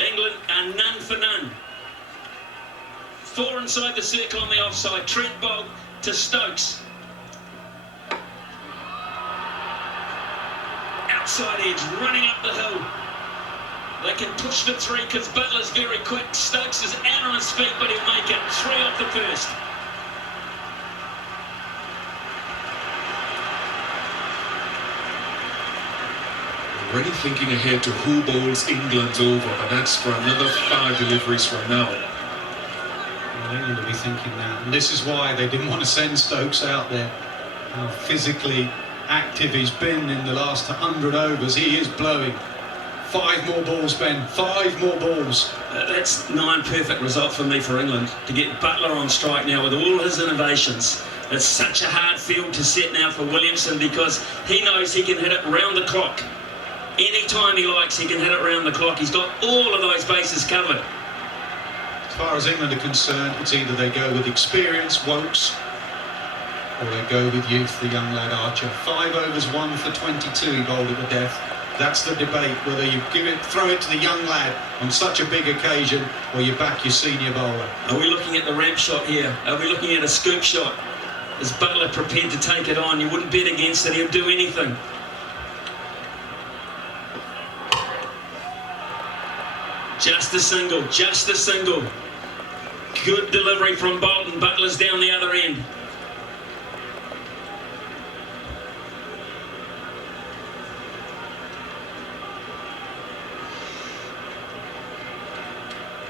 England are none for none. 4 inside the circle on the offside. Trent Bolt to Stokes. Outside edge, running up the hill. They can push for 3 because Butler's very quick. Stokes is out on his feet, but he'll make it. 3 off the first. Already thinking ahead to who bowls England over, and that's for another 5 deliveries from now. Well, England will be thinking that, and this is why they didn't want to send Stokes out there. How physically active he's been in the last 100 overs. He is blowing. 5 more balls, Ben. 5 more balls. That's 9 perfect result for me for England. To get Butler on strike now with all his innovations. It's such a hard field to set now for Williamson because he knows he can hit it round the clock. Anytime he likes, he can hit it round the clock. He's got all of those bases covered. As far as England are concerned, it's either they go with experience, Wokes, or they go with youth, the young lad Archer. 5 overs, 1 for 22 he bowled at the death. That's the debate, whether you throw it to the young lad on such a big occasion or you back your senior bowler. Are we looking at the ramp shot here? Are we looking at a scoop shot? Is Butler prepared to take it on? You wouldn't bet against it, he'll do anything. Just a single, just a single. Good delivery from Bolton. Butler's down the other end.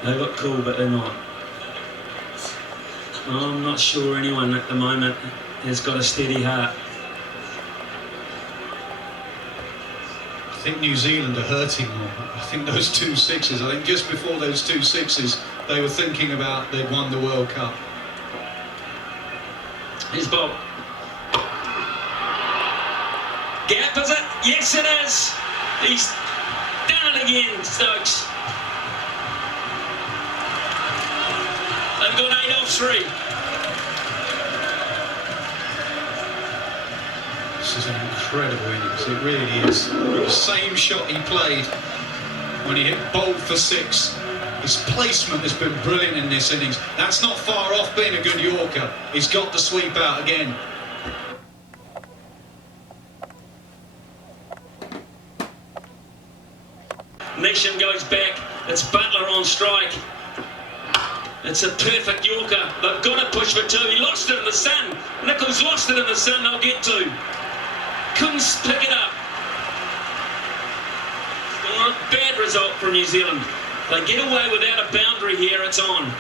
They look cool, but they're not. I'm not sure anyone at the moment has got a steady heart. I think New Zealand are hurting more. I think those 2 sixes, I think just before those 2 sixes, they were thinking about they'd won the World Cup. Here's Bolt. Gap, is it? Yes, it is. He's done it again, Stokes. They've got 8 off 3. This is an incredible innings, it really is. The same shot he played when he hit Bolt for 6. His placement has been brilliant in this innings. That's not far off being a good Yorker. He's got the sweep out again. Nation goes back. It's Butler on strike. It's a perfect Yorker. They've got to push for 2. He lost it in the sun. Nichols lost it in the sun. They'll get 2. Couldn't pick it up. Not a bad result from New Zealand. They get away without a boundary here. It's on.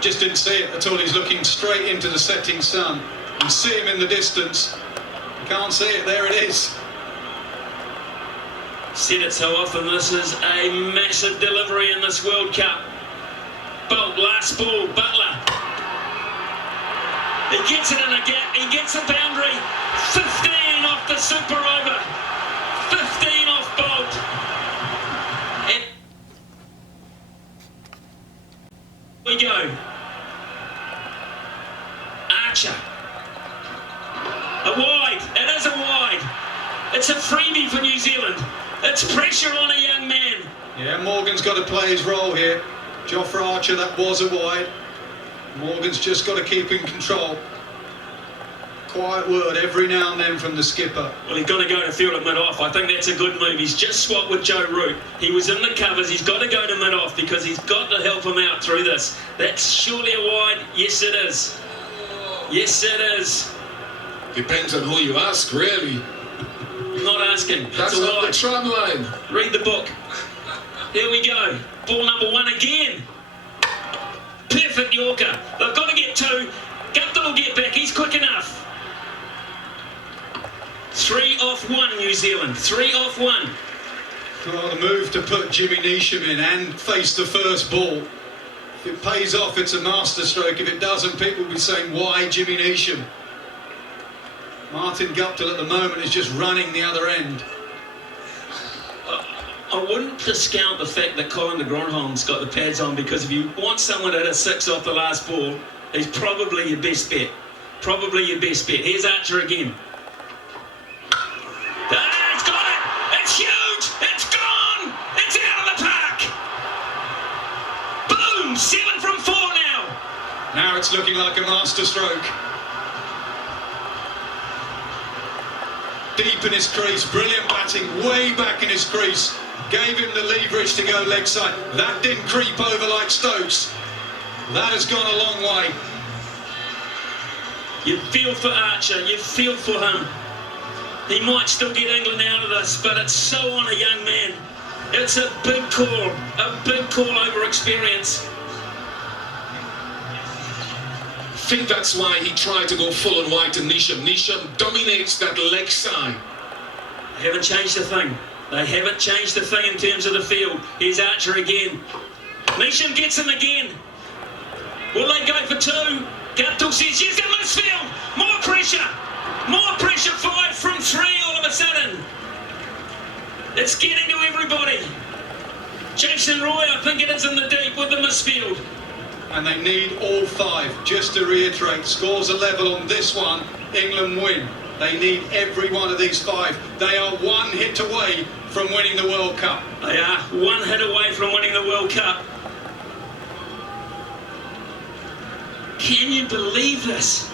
Just didn't see it at all. He's looking straight into the setting sun. You see him in the distance. You can't see it. There it is. Said it so often. This is a massive delivery in this World Cup. Bolt, last ball, Butler. He gets it in a gap, he gets a boundary. 15 off the super over. 15 off Bolt. And we go. Archer. A wide, it is a wide. It's a freebie for New Zealand. It's pressure on a young man. Yeah, Morgan's got to play his role here. Jofra Archer, that was a wide. Morgan's just got to keep in control. Quiet word every now and then from the skipper. Well, he's got to go to field at mid-off. I think that's a good move. He's just swapped with Joe Root. He was in the covers. He's got to go to mid-off because he's got to help him out through this. That's surely a wide. Yes, it is. Yes, it is. Depends on who you ask, really. I'm not asking. That's a not wide. the tram line. Read the book. Here we go. Ball number 1 again. Perfect Yorker. They've got to get 2. Gupta will get back. He's quick enough. 3 off 1, New Zealand. 3 off 1. Oh, the move to put Jimmy Neesham in and face the first ball. If it pays off, it's a masterstroke. If it doesn't, people will be saying, why Jimmy Neesham? Martin Guptill at the moment is just running the other end. I wouldn't discount the fact that Colin de Grandhomme's got the pads on, because if you want someone to hit a 6 off the last ball, he's probably your best bet. Probably your best bet. Here's Archer again. Ah, it's got it! It's huge! It's gone! It's out of the It's looking like a masterstroke. Deep in his crease, brilliant batting, way back in his crease. Gave him the leverage to go leg side. That didn't creep over like Stokes. That has gone a long way. You feel for Archer, you feel for him. He might still get England out of this, but it's so on a young man. It's a big call over experience. I think that's why he tried to go full and wide to Nisham. Nisham dominates that leg side. They haven't changed a thing. They haven't changed a thing in terms of the field. Here's Archer again. Nisham gets him again. Will they go for two? Guptill says, yes, they must field. More pressure. More pressure, 5 from 3 all of a sudden. It's getting to everybody. Jason Roy, I think it is in the deep with the misfield. And they need all 5. Just to reiterate, scores are level on this one. England win. They need every one of these 5. They are 1 hit away from winning the World Cup. They are 1 hit away from winning the World Cup. Can you believe this?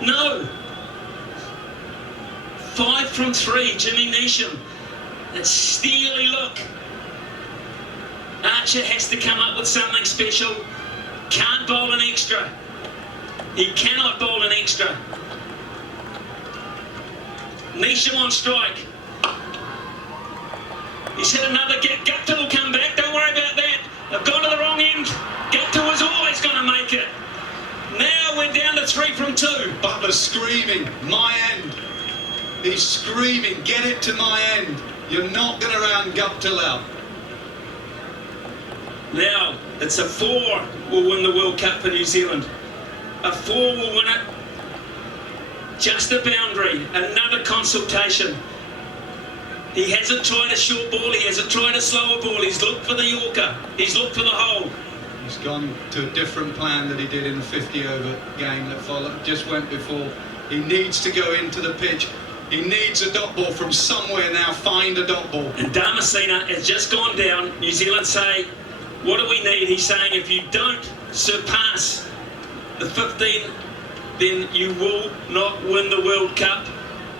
No. 5 from 3, Jimmy Neesham. That steely look. Archer has to come up with something special. Can't bowl an extra. He cannot bowl an extra. Neesham on strike. He's hit another gap. Guptill will come back. Don't worry about that. They've gone to the wrong end. Guptill was always going to make it. Now we're down to 3 from 2. Butler's screaming, my end. He's screaming, get it to my end. You're not going to round Guptill out. Now, it's a 4 will win the World Cup for New Zealand. A 4 will win it. Just a boundary, another consultation. He hasn't tried a short ball, he hasn't tried a slower ball. He's looked for the Yorker, he's looked for the hole. He's gone to a different plan that he did in the 50-over game that followed, just went before. He needs to go into the pitch. He needs a dot ball from somewhere now. Find a dot ball. And Damascena has just gone down. New Zealand say, what do we need? He's saying if you don't surpass the 15, then you will not win the World Cup.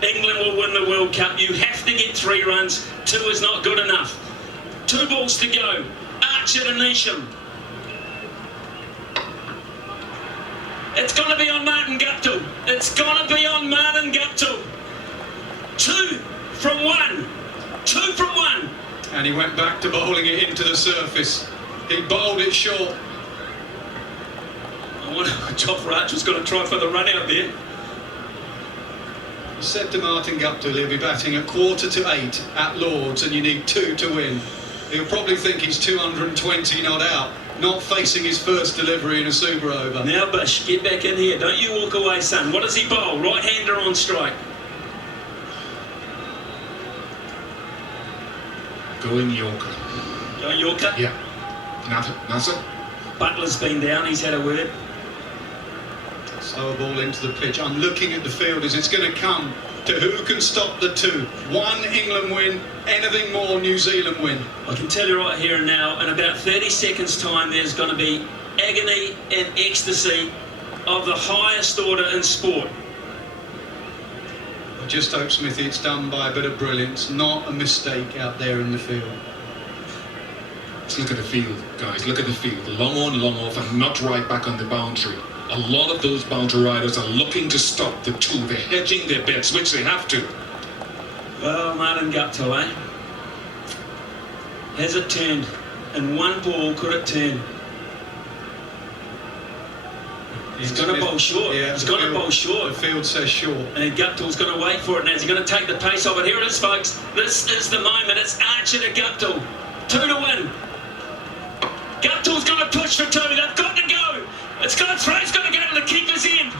England will win the World Cup. You have to get 3 runs. 2 is not good enough. 2 balls to go. Archer to Neesham. It's going to be on Martin Guptill. It's going to be on Martin Guptill. 2 from 1. 2 from 1. And he went back to bowling it into the surface. He bowled it short. I wonder if Jofra Archer's going to try for the run out there. He said to Martin Guptill he'll be batting at 7:45 at Lord's and you need 2 to win. He'll probably think he's 220 not out, not facing his first delivery in a super over. Now Bush, get back in here. Don't you walk away, son. What does he bowl? Right-hander on strike. Going Yorker. Going Yorker? Yeah. Nasser? Butler's been down. He's had a word. Slower ball into the pitch. I'm looking at the fielders. It's going to come to who can stop the 2. 1 England win, anything more New Zealand win. I can tell you right here and now, in about 30 seconds time, there's going to be agony and ecstasy of the highest order in sport. I just hope, Smithy, it's done by a bit of brilliance, not a mistake out there in the field. Let's look at the field, guys. Look at the field. Long on, long off, and not right back on the boundary. A lot of those boundary riders are looking to stop the 2. They're hedging their bets, which they have to. Well, Martin Guptill, eh? Has it turned? In 1 ball, could it turn? He's going to bowl short. Yeah, he's going to bowl short. The field says short. And Guptill's going to wait for it now. He's going to take the pace off it. Here it is, folks. This is the moment. It's Archer to Guptill. 2 to win. Guptill's going to push for 2. They've got to go. It's got to throw. It's got to go to the keeper's end.